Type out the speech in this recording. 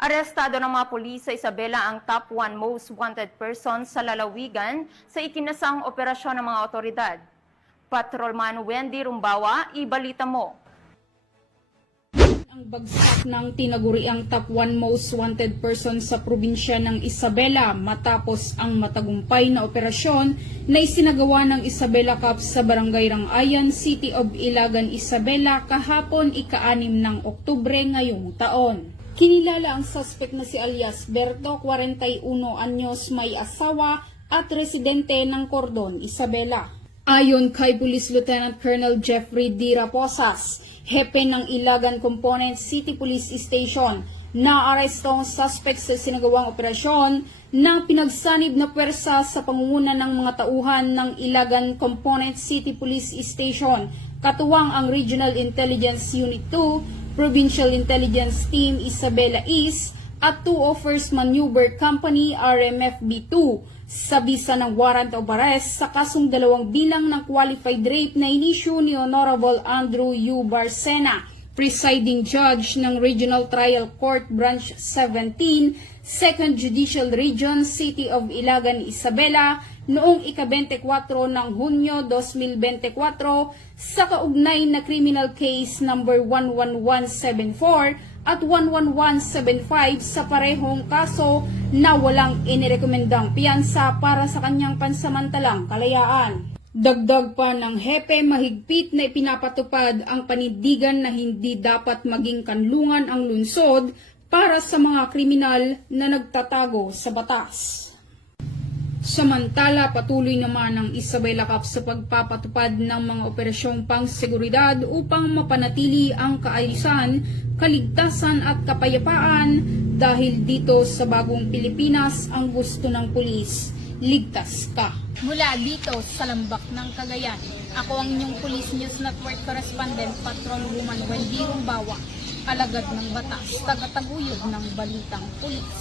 Arestado ng mga pulis sa Isabela ang top 1 most wanted person sa lalawigan sa ikinasang operasyon ng mga otoridad. Patrolman Wendy Rumbawa, ibalita mo. Ang bagsak ng tinaguriang top 1 most wanted person sa probinsya ng Isabela matapos ang matagumpay na operasyon na isinagawa ng Isabela Cops sa Barangay Rangayan, City of Ilagan, Isabela kahapon ika-6 ng Oktubre ngayong taon. Kinilala ang suspect na si alias Berto, 41 anyos, may asawa at residente ng Cordon, Isabela. Ayon kay Police Lieutenant Colonel Jeffrey D. Raposas, hepe ng Ilagan Component City Police Station, naaresto ang suspect sa sinagawang operasyon na pinagsanib na pwersa sa pangunguna ng mga tauhan ng Ilagan Component City Police Station, katuwang ang Regional Intelligence Unit 2, Provincial Intelligence Team Isabela East at 201st Maneuver Company RMFB-2 sa bisa ng warrant of arrest sa kasong 2 bilang ng qualified rape na inisyu ni Honorable Andrew U. Barcena, presiding judge ng Regional Trial Court Branch 17, 2nd Judicial Region, City of Ilagan, Isabela, noong ika-24 ng Hunyo 2024 sa kaugnay na criminal case number 11174 at 11175 sa parehong kaso na walang inirekomendang piyansa para sa kanyang pansamantalang kalayaan. Dagdag pa ng hepe, mahigpit na ipinapatupad ang panindigan na hindi dapat maging kanlungan ang lungsod para sa mga kriminal na nagtatago sa batas. Samantala, patuloy naman ang Isabela Cops sa pagpapatupad ng mga operasyong pangseguridad upang mapanatili ang kaayusan, kaligtasan at kapayapaan dahil dito sa bagong Pilipinas ang gusto ng pulis, ligtas ka. Mula dito sa Lambak ng Cagayan, ako ang inyong Police News Network Correspondent, Patrolwoman Wendy Rumbawa, alagad ng batas, tagataguyod ng balitang pulis.